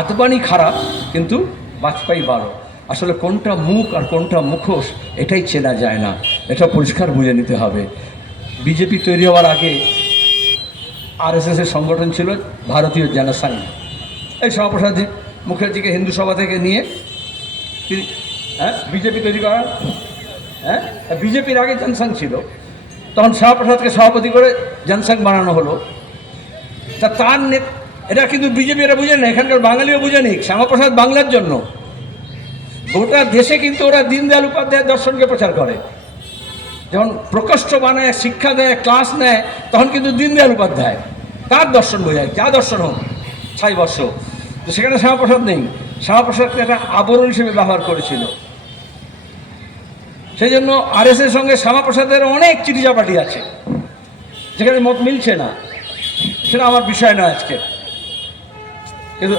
আদবানি খারাপ কিন্তু বাজপেয়ী ভালো। আসলে কোনটা মুখ আর কোনটা মুখোশ এটাই চেনা যায় না, এটা পরিষ্কার বুঝে নিতে হবে। বিজেপি তৈরি হওয়ার আগে আরএসএসের সংগঠন ছিল ভারতীয় জনসংঘ। এই শ্যামাপ্রসাদ মুখার্জিকে হিন্দু সভা থেকে নিয়ে বিজেপি তৈরি করা। বিজেপির আগে জনসংঘ ছিল, তখন শ্যামাপ্রসাদকে সভাপতি করে জনসংঘ বানানো হলো। তা তার এটা কিন্তু বিজেপি এরা বুঝে না, এখানকার বাঙালিও বুঝে নি। শ্যামাপ্রসাদ বাংলার জন্য, গোটা দেশে কিন্তু ওরা দীনদয়াল উপাধ্যায়ের দর্শনকে প্রচার করে। যখন প্রকোষ্ঠ বানায়, শিক্ষা দেয়, ক্লাস নেয়, তখন কিন্তু দীনদয়াল উপাধ্যায় তার দর্শন বোঝায়, যা দর্শন হোক 6 বর্ষ। তো সেখানে শ্যামাপ্রসাদ নেই, শ্যামাপ্রসাদকে একটা আবরণ হিসেবে ব্যবহার করেছিল। সেই জন্য আরএসএস সঙ্গে শ্যামাপ্রসাদের অনেক চিঠিচাপাটি আছে, যেখানে মত মিলছে না। সেটা আমার বিষয় নয় আজকে, কিন্তু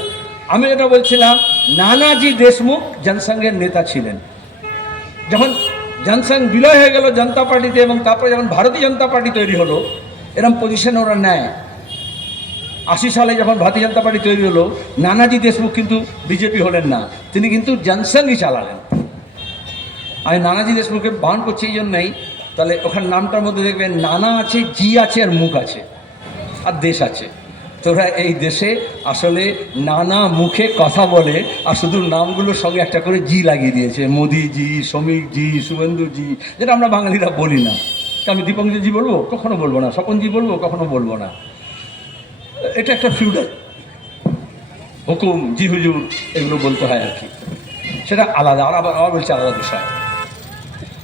আমি যেটা বলছিলাম, নানাজি দেশমুখ জনসংঘের নেতা ছিলেন। যখন জনসংঘ বিলয় হয়ে গেল জনতা পার্টিতে, এবং তারপরে যখন ভারতীয় জনতা পার্টি তৈরি হলো, এরকম পজিশন ওরা নেয়। 80 সালে যখন ভারতীয় জনতা পার্টি তৈরি হলো, নানাজি দেশমুখ কিন্তু বিজেপি হলেন না, তিনি কিন্তু জনসংঘই চালালেন। আমি নানাজি দেশমুখকে বাহন করছি এই জন্যই, তাহলে ওখানে নামটার মধ্যে দেখবেন নানা আছে, জি আছে, আর মুখ আছে, আর দেশ আছে। তোরা এই দেশে আসলে নানা মুখে কথা বলে, আর শুধু নামগুলোর সঙ্গে একটা করে জি লাগিয়ে দিয়েছে, মোদিজি, শ্রমিকজি, শুভেন্দুজি, যেটা আমরা বাঙালিরা বলি না। আমি দীপঙ্করজি বলবো, কখনো বলবো না। স্বপনজি বলবো, কখনো বলবো না। এটা একটা ফিউডাল হুকুম, জি হুজুর, এগুলো বলতে হয় আর কি। সেটা আলাদা, আর আবার বলছে আলাদা বিষয়।